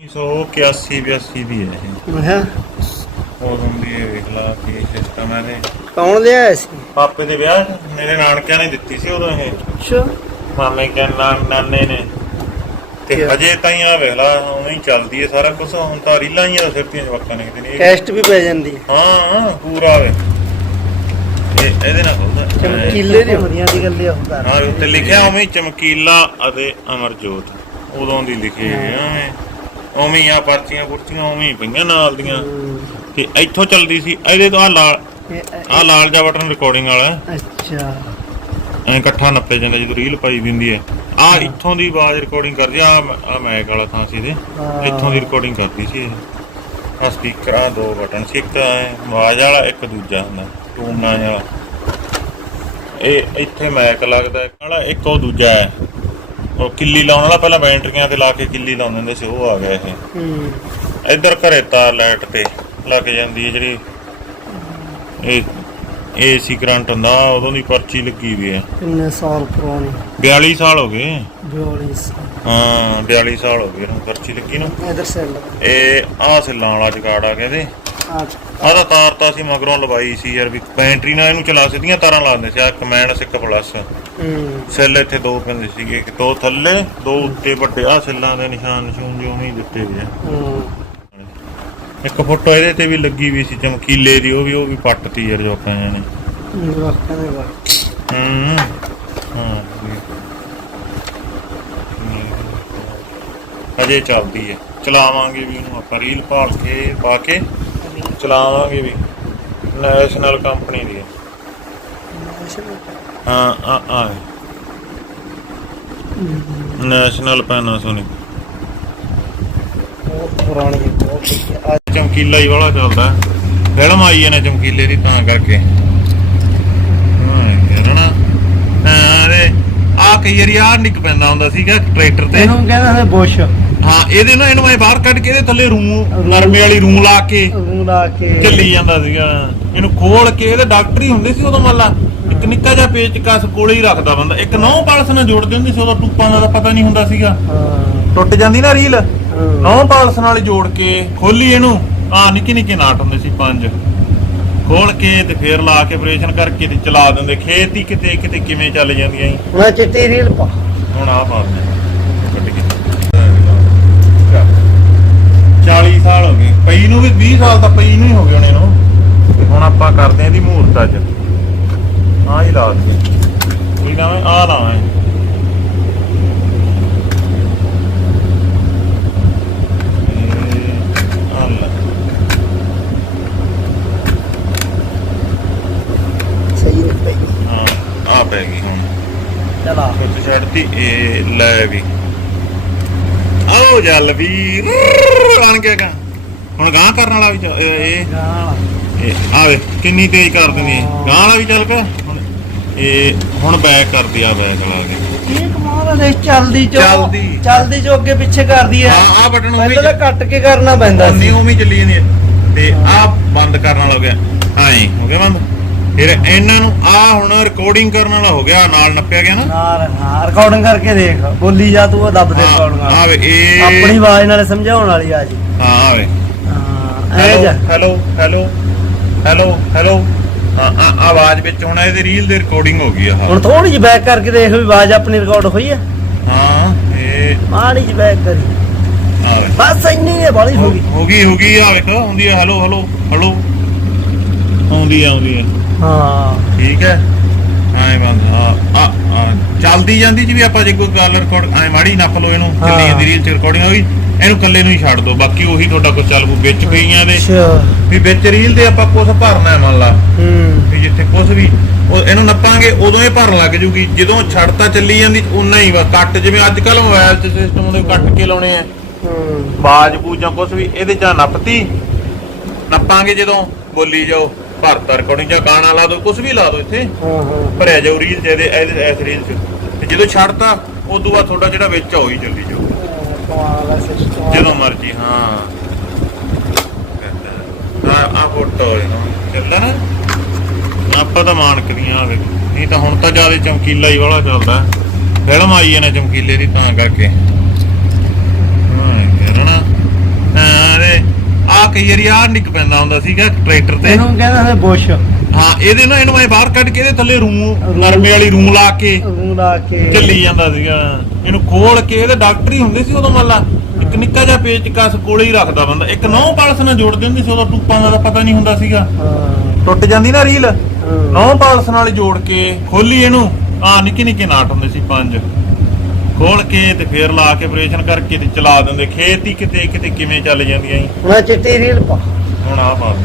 181 82 ਦੀ ਹੈ ਇਹ। ਮੈਂ ਕਿਹਾ, ਉਦੋਂ ਦੀ ਇਹ ਵੇਖ ਲਾ ਕੀ ਸਿਸਟਮ ਹੈ ਤੇ ਕੌਣ ਲਿਆਇਆ ਸੀ? ਪਾਪੇ ਦੇ ਵਿਆਹ 'ਚ ਮੇਰੇ ਨਾਨਕਿਆਂ ਨੇ ਦਿੱਤੀ ਸੀ ਉਦੋਂ ਇਹ। ਅੱਛਾ। ਮਾਮੇ ਕੇ ਨਾਨ ਨਾਨੇ ਨੇ। ਤੇ ਕਿਆ? ਅਜੇ ਤਾਈਂ ਆ ਵੇਖ ਲਾ ਉਵੇਂ ਹੀ ਚੱਲਦੀ ਹੈ ਸਾਰਾ ਕੁਝ ਹੁਣ ਤਾਂ ਰੀਲਾਂ ਹੀ ਆ ਸਿਰਤੀਆਂ ਜਵਾਕਾਂ ਨੇ ਕਿਤੇ ਨਹੀਂ ਕੈਸਟ ਵੀ ਪੈ ਜਾਂਦੀ ਹੈ। ਹਾਂ ਪੂਰਾ ਵੇ। ਇਹ ਇਹਦੇ ਨਾਲ ਹੁੰਦਾ। ਚਮਕੀਲੇ ਦੀ ਹੁੰਦੀਆਂ ਦੀ ਗੱਲ ਇਹ ਹੁੰਦਾ। ਹਾਂ ਉੱਤੇ ਲਿਖਿਆ ਉਵੇਂ ਹੀ ਚਮਕੀਲਾ ਅਤੇ ਅਮਰਜੋਤ। ਉਦੋਂ ਦੀ ਲਿਖੀ ਆ ਉਵੇਂ ਉਵੇਂ ਹੀ ਆ ਪਰਚੀਆਂ ਪੁਰਚੀਆਂ ਉਵੇਂ ਹੀ ਪਈਆਂ ਨਾਲ ਦੀਆਂ। ਤੇ ਇੱਥੋਂ ਚੱਲਦੀ ਸੀ ਇਹਦੇ ਤੋਂ ਆ ਲਾਲ ਆ ਲਾਲ ਜਿਹਾ ਬਟਨ ਰਿਕਾਰਡਿੰਗ ਵਾਲਾ। ਅੱਛਾ। ਐ ਇਕੱਠਾ ਨੱਪੇ ਜਾਂਦਾ ਜਦੋਂ ਰੀਲ ਪਾਈ ਦਿੰਦੀ ਹੈ। ਆ ਇੱਥੋਂ ਦੀ ਆਵਾਜ਼ ਰਿਕਾਰਡਿੰਗ ਕਰਦੀ ਆ ਮੈਕ ਵਾਲਾ ਥਾਂ ਸੀ ਇਹਦੇ। ਇੱਥੋਂ ਦੀ ਰਿਕਾਰਡਿੰਗ ਕਰਦੀ ਸੀ ਇਹ। ਆ ਸਪੀਕਰ ਆ ਦੋ ਬਟਨ ਸੀ ਇੱਕ ਆਵਾਜ਼ ਵਾਲਾ ਇੱਕ ਦੂਜਾ ਹੁੰਦਾ ਟੂਨਾ ਵਾਲਾ ਇਹ ਇੱਥੇ ਮੈਕ ਲੱਗਦਾ ਇੱਕ ਵਾਲਾ ਇੱਕ ਉਹ ਦੂਜਾ ਹੈ। ਉਹ ਕਿੱਲੀ ਲਾਉਣ ਵਾਲਾ ਪਹਿਲਾਂ ਬੈਟਰੀਆਂ ਤੇ ਲਾ ਕੇ ਕਿੱਲੀ ਲਾਉਂਦੇ ਹੁੰਦੇ ਸੀ ਉਹ ਆ ਗਿਆ ਇਹ। ਹੂੰ। ਇੱਧਰ ਘਰੇ ਤਾਰ ਲਾਈਟ ਤੇ ਲੱਗ ਜਾਂਦੀ ਹੈ ਜਿਹੜੀ ਇਹ ਏਸੀ ਕਰੰਟ ਹੁੰਦਾ ਉਦੋਂ ਦੀ ਪਰਚੀ ਲੱਗੀ ਵੀ ਹੈ। ਕਿੰਨੇ ਸਾਲ ਪੁਰਾਣੀ? 42 ਸਾਲ ਹੋ ਗਏ। 42 ਸਾਲ। ਹਾਂ 42 ਸਾਲ ਹੋ ਗਏ ਪਰਚੀ ਲੱਗੀ ਨੂੰ। ਇਧਰ ਸੈੱਲ। ਇਹ ਆਹ ਸਿੱਲਾਂ ਵਾਲਾ ਜਗਾੜ ਆ ਕਹਿੰਦੇ ਆ ਆਹ ਤਾਂ ਤਾਰ ਤਾਂ ਅਸੀਂ ਮਗਰੋਂ ਲਵਾਈ ਸੀ ਯਾਰ ਵੀ ਬੈਟਰੀ ਨਾਲ ਇਹਨੂੰ ਚਲਾ ਸਿੱਧੀਆਂ ਤਾਰਾਂ ਲਾ ਦਿੰਦੇ ਸੀ। ਆ ਕਮੈਂਡ ਸਿੱਕ ਪਲੱਸ ਹੂੰ। ਸੈੱਲ ਇੱਥੇ ਦੋ ਪੈਂਦੇ ਸੀਗੇ ਇੱਕ ਦੋ ਥੱਲੇ ਦੋ ਉੱਤੇ ਵੱਡੇ। ਆ ਸੈੱਲਾਂ ਦੇ ਨਿਸ਼ਾਨ ਨਿਸ਼ੂਨ ਜਿਉਂ ਨਹੀਂ ਦਿੱਤੇ ਹੂੰ। ਇੱਕ ਫੋਟੋ ਇਹਦੇ ਤੇ ਵੀ ਲੱਗੀ ਵੀ ਸੀ ਚਮਕੀਲੇ ਦੀ ਉਹ ਵੀ ਉਹ ਵੀ ਪੱਟਤੀ ਯਾਰ ਜੋ ਆਪਾਂ ਨੇ। ਹੂੰ। ਹਾਂ ਅਜੇ ਚੱਲਦੀ ਹੈ ਚਲਾਵਾਂਗੇ ਵੀ ਇਹਨੂੰ ਆਪਾਂ ਰੀਲ ਭਾਲ ਕੇ ਪਾ ਕੇ। ਚਲਾਵਾਂਗੇ ਵੀ। ਨੈਸ਼ਨਲ ਕੰਪਨੀ ਦੀ ਹੈ। ਹਾਂ ਆ ਆ ਨੈਸ਼ਨਲ ਪੈਨਾਸੋਨਿਕ ਬਹੁਤ ਪੁਰਾਣੀ ਹੈ, ਬਹੁਤ ਵਧੀਆ। ਆ ਚਮਕੀਲਾ ਹੀ ਵਾਲਾ ਚੱਲਦਾ। ਫਿਲਮ ਆਈ ਹੈ ਨਾ ਚਮਕੀਲੇ ਦੀ ਤਾਂ ਕਰਕੇ। ਹਾਂ ਯਾਰਣਾ ਹਾਂ ਰੇ ਆ ਕਈ ਵਾਰੀ ਆ ਨਿਕ ਪੈਂਦਾ ਹੁੰਦਾ ਸੀਗਾ ਟਰੈਕਟਰ ਤੇ। ਇਹਨੂੰ ਕਹਿੰਦੇ ਹੁੰਦੇ ਬੁਸ਼। ਹਾਂ ਇਹਦੇ ਨਾਲ ਇਹਨੂੰ ਐ ਬਾਹਰ ਕੱਢ ਕੇ ਇਹਦੇ ਥੱਲੇ ਰੂ ਨਰਮੇ ਵਾਲੀ ਰੂ ਲਾ ਕੇ ਉਹਨੂੰ ਲਾ ਕੇ। ਚੱਲੀ ਜਾਂਦਾ ਸੀਗਾ। ਇਹਨੂੰ ਖੋਲ ਕੇ ਇਹਦੇ ਡਾਕਟਰ ਹੀ ਹੁੰਦੇ ਸੀ ਉਦੋਂ ਮੱਲਾ। ਇੱਕ ਨਿੱਕਾ ਜਿਹਾ ਪੇਚਕਸ ਕੋਲੇ ਹੀ ਰੱਖਦਾ ਬੰਦਾ। ਇੱਕ ਨੌ ਪਾਲਸ ਨਾਲ ਜੋੜਦੇ ਹੁੰਦੇ ਸੀ ਉਦੋਂ ਟੂਪਾਂ ਦਾ ਤਾਂ ਪਤਾ ਨਹੀਂ ਹੁੰਦਾ ਸੀਗਾ। ਹਾਂ। ਟੁੱਟ ਜਾਂਦੀ ਨਾ ਰੀਲ। ਨੌ ਪਾਲਸ ਨਾਲ ਜੋੜ ਕੇ ਖੋਲੀ ਇਹਨੂੰ। ਆ ਨਿੱਕੇ ਨਿੱਕੇ ਨਾਟ ਹੁੰਦੇ ਸੀ ਪੰਜ। ਖੋਲ ਕੇ ਤੇ ਫੇਰ ਲਾ ਕੇ ਆਪਰੇਸ਼ਨ ਕਰਕੇ ਤੇ ਚਲਾ ਦਿੰਦੇ। ਖੇਤ ਹੀ ਕਿਤੇ ਕਿਤੇ ਕਿਵੇਂ ਚੱਲ ਜਾਂਦੀਆਂ ਸੀ ਮੈਂ ਚਿੱਟੀ ਰੀਲ ਪਾ। ਹੁਣ ਆ। ਮਾਰਦੇ ਕੱਟ ਕੇ 40 ਸਾਲ ਹੋ ਗਏ। ਪਈ ਨੂੰ ਵੀ 20 ਸਾਲ ਤਾਂ ਪਈ ਨੂੰ ਹੀ ਗਏ ਹੋਣੇ ਨੂੰ। ਤੇ ਹੁਣ ਆਪਾਂ ਕਰਦੇ ਆਂ ਇਹਦੀ ਮੂਰਤ ਅੱਜ। ਆ ਹੀ ਲਾ ਦਈਏ ਕੀ ਨਾਮ ਹੈ? ਆ ਲਾਵਾਂ ਨਹੀਂ ਪੈ ਗਈ। ਹੁਣ। ਚਲਾ ਉੱਥੇ ਛੱਡਤੀ ਇਹ ਲੈ ਵੀ। ਆਓ ਜਲ ਵੀ ਬਣ ਗਿਆ ਗਾ ਹੁਣ ਗਾਂ ਕਰਨ ਵਾਲਾ ਵੀ ਇਹ ਇਹ- ਗਾਣਾ ਇਹ ਆ ਵੇ ਕਿੰਨੀ ਤੇਜ਼ ਕਰ ਦਿੰਦੀ ਹੈ ਗਾਂ ਵਾਲਾ ਵੀ ਚੱਲ ਪਿਆ? ਇਹ ਹੁਣ ਬੈਕ ਕਰਦੀ ਆ ਬੈਕ ਲਾ ਕੇ ਇਹ ਕਮਾਲ ਦੇ ਚੱਲਦੀ ਚੋ ਚੱਲਦੀ। ਚੱਲਦੀ ਚੋ ਅੱਗੇ ਪਿੱਛੇ ਕਰਦੀ ਹੈ ਹਾਂ ਆ ਬਟਨ ਉਹ ਪਹਿਲਾਂ ਤਾਂ ਕੱਟ ਕੇ ਕਰਨਾ ਪੈਂਦਾ ਨਹੀਂ ਸੀ। ਉਹ ਵੀ ਚੱਲੀ ਜਾਂਦੀ ਹੈ ਤੇ ਆ ਬੰਦ ਕਰਨ ਵਾਲਾ ਹੋ ਗਿਆ। ਐਂ ਹੋ ਗਿਆ ਬੰਦ? ਫਿਰ ਇਹਨਾਂ ਨੂੰ ਆ ਹੁਣ ਰਿਕਾਰਡਿੰਗ ਕਰਨ ਵਾਲਾ ਹੋ ਗਿਆ ਨਾਲ ਨੱਪਿਆ ਗਿਆ ਨਾ। ਹਾਂ ਹਾਂ ਰਿਕਾਰਡਿੰਗ ਕਰਕੇ ਦੇਖ ਬੋਲੀ ਜਾ ਤੂੰ ਉਹ ਦੱਬ ਦੇ ਰਿਕਾਰਡਿੰਗ ਆ ਵੇ ਇਹ ਆਪਣੀ ਆਵਾਜ਼ ਨਾਲ ਸਮਝਾਉਣ ਵਾਲੀ ਆ ਜੀ। ਹਾਂ ਆ ਵੇ। ਹਾਂ ਐ ਜਾ। Hello hello hello hello. ਹਾਂ ਆ ਆਵਾਜ਼ ਵਿੱਚ ਹੁਣ ਇਹਦੀ ਰੀਲ ਦੀ ਰਿਕਾਰਡਿੰਗ ਹੋ ਗਈ ਆ ਹੁਣ ਥੋੜੀ ਜਿਹੀ ਬੈਕ ਕਰਕੇ ਦੇਖ ਵੀ ਆਵਾਜ਼ ਆਪਣੀ ਰਿਕਾਰਡ ਹੋਈ ਹੈ ਹਾਂ ਇਹ ਮਾੜੀ ਜਿਹੀ ਬੈਕ ਕਰੀ। ਆ ਵੇ। ਬਸ ਇੰਨੀ ਹੈ ਬਾਲੀ ਹੋ ਗਈ। ਹੋ ਗਈ ਹੋ ਗਈ ਆ ਵੇਖੋ ਹੁੰਦੀ ਹੈ ਹੈਲੋ ਹੈਲੋ ਹੈਲੋ। ਆਉਂਦੀ ਆ ਆਉਂਦੀ ਆ। ਹਾਂ। ਠੀਕ ਹੈ? ਐ ਬੰਦ ਆ ਚੱਲਦੀ ਜਾਂਦੀ ਜੀ ਵੀ ਆਪਾਂ ਜੇ ਕੋਈ ਗੱਲ ਰਿਕਾਰਡ ਐ ਮਾੜੀ ਨੱਪ ਲਓ ਇਹਨੂੰ ਚੱਲੀ। ਜਾਂਦੀ ਰੀਲ ਚ ਰਿਕਾਰਡਿੰਗ ਹੋਈ ਇਹਨੂੰ ਕੱਲੇ ਨੂੰ ਹੀ ਛੱਡ ਦਿਓ ਬਾਕੀ ਉਹੀ ਤੁਹਾਡਾ ਕੁਝ ਚੱਲ ਪੂ ਵਿੱਚ ਗਈਆਂ ਦੇ ਅੱਛਾ ਵੀ ਵਿੱਚ ਰੀਲ ਤੇ ਆਪਾਂ ਕੁਝ ਭਰਨਾ ਹੈ ਮੰਨ ਲਾ। ਹੂੰ। ਵੀ ਜਿੱਥੇ ਕੁਝ ਵੀ ਉਹ ਇਹਨੂੰ ਨੱਪਾਂਗੇ ਉਦੋਂ ਇਹ ਭਰਨ ਲੱਗ ਜੂਗੀ ਜਦੋਂ ਛੜਤਾ ਚੱਲੀ ਜਾਂਦੀ ਉਨਾ ਹੀ ਵਾ ਕੱਟ ਜਿਵੇਂ ਅੱਜ ਕੱਲ ਮੋਬਾਈਲ 'ਚ ਸਿਸਟਮ ਉਹਦੇ ਕੱਟ ਕੇ ਲਾਉਣੇ ਆ। ਹੂੰ। ਬਾਜ ਬੂਜ ਜਾਂ ਕੁਝ ਵੀ ਇਹਦੇ 'ਚ ਨੱਪਤੀ? ਨੱਪਾਂਗੇ ਜਦੋਂ ਬੋਲੀ ਜਾਓ। ਭਰਤਾ ਰਿਕਾਰਡਿੰਗ ਜਾਂ ਗਾਣਾ ਲਾ ਦਿਓ ਕੁਝ ਵੀ ਲਾ ਦਿਓ ਇੱਥੇ। ਹਾਂ ਹਾਂ। ਭਰਿਆ ਜਾਊ ਰੀਲ 'ਚ ਇਹਦੇ ਇਸ ਰੀਲ 'ਚ। ਤੇ ਜਦੋਂ ਛੱਡਤਾ ਉਦੋਂ ਬਾਅਦ ਤੁਹਾਡਾ ਜਿਹੜਾ ਵਿੱਚ ਆ ਉਹੀ ਚੱਲੀ ਜਾਊ। ਕਮਾਲ ਦਾ ਸਿਸਟਮ ਜਦੋਂ ਮਰਜ਼ੀ ਹਾਂ। ਆ ਆ ਫੋਟੋ ਚੱਲਦਾ ਨਾ। ਆਪਾਂ ਤਾਂ ਮਾਨਕ ਦੀਆਂ ਆ ਨਹੀਂ ਤਾਂ ਹੁਣ ਤਾਂ ਜ਼ਿਆਦਾ ਚਮਕੀਲਾ ਹੀ ਵਾਲਾ ਚੱਲਦਾ। ਫਿਲਮ ਆਈ ਹੈ ਨਾ ਚਮਕੀਲੇ ਦੀ ਤਾਂ ਕਰਕੇ ਹਾਂ ਯਾਰ ਨਾ ਕਈ ਵਾਰੀ ਆ ਨਿਕ ਪੈਂਦਾ ਹੁੰਦਾ ਸੀਗਾ ਟਰੈਕਟਰ ਤੇ। ਇਹਨੂੰ ਕਹਿੰਦਾ ਹੈ ਬੁਸ਼। ਹਾਂ ਇਹਦੇ ਨਾਲ ਇਹਨੂੰ ਐ ਬਾਹਰ ਕੱਢ ਕੇ ਇਹਦੇ ਥੱਲੇ ਰੂ ਰੂ। ਨਰਮੇ ਵਾਲੀ ਰੂ ਲਾ ਕੇ ਉਹਨੂੰ ਲਾ ਕੇ। ਚੱਲੀ ਜਾਂਦਾ ਸੀਗਾ। ਇਹਨੂੰ ਖੋਲ ਕੇ ਇਹਦੇ ਡਾਕਟਰ ਹੀ ਹੁੰਦੇ ਸੀ ਉਦੋਂ ਮੱਲਾ। ਇੱਕ ਨਿੱਕਾ ਜਿਹਾ ਪੇਚਕਸ ਕੋਲੇ ਹੀ ਰੱਖਦਾ ਬੰਦਾ। ਇੱਕ ਨੌ ਪਾਲਸ ਨਾਲ ਜੋੜ ਦਿੰਦੇ ਸੀ ਉਦੋਂ ਟੂਪਾਂ ਦਾ ਪਤਾ ਨਹੀਂ ਹੁੰਦਾ ਸੀਗਾ। ਹਾਂ। ਟੁੱਟ ਜਾਂਦੀ ਨਾ ਰੀਲ। ਨੌ ਪਾਲਸ ਨਾਲ ਜੋੜ ਕੇ ਖੋਲੀ ਇਹਨੂੰ। ਆ ਨਿੱਕੇ ਨਿੱਕੇ ਨਾਟ ਹੁੰਦੇ ਸੀ ਪੰਜ। ਖੋਲ ਕੇ ਤੇ ਫੇਰ ਲਾ ਕੇ ਆਪਰੇਸ਼ਨ ਕਰਕੇ ਤੇ ਚਲਾ ਦਿੰਦੇ। ਖੇਤ ਹੀ ਕਿਤੇ ਕਿਤੇ ਕਿਵੇਂ ਚੱਲ ਜਾਂਦੀਆਂ ਸੀ ਮੈਂ ਚਿੱਟੀ ਰੀਲ ਪਾ। ਹੁਣ ਆ ਬਾਤ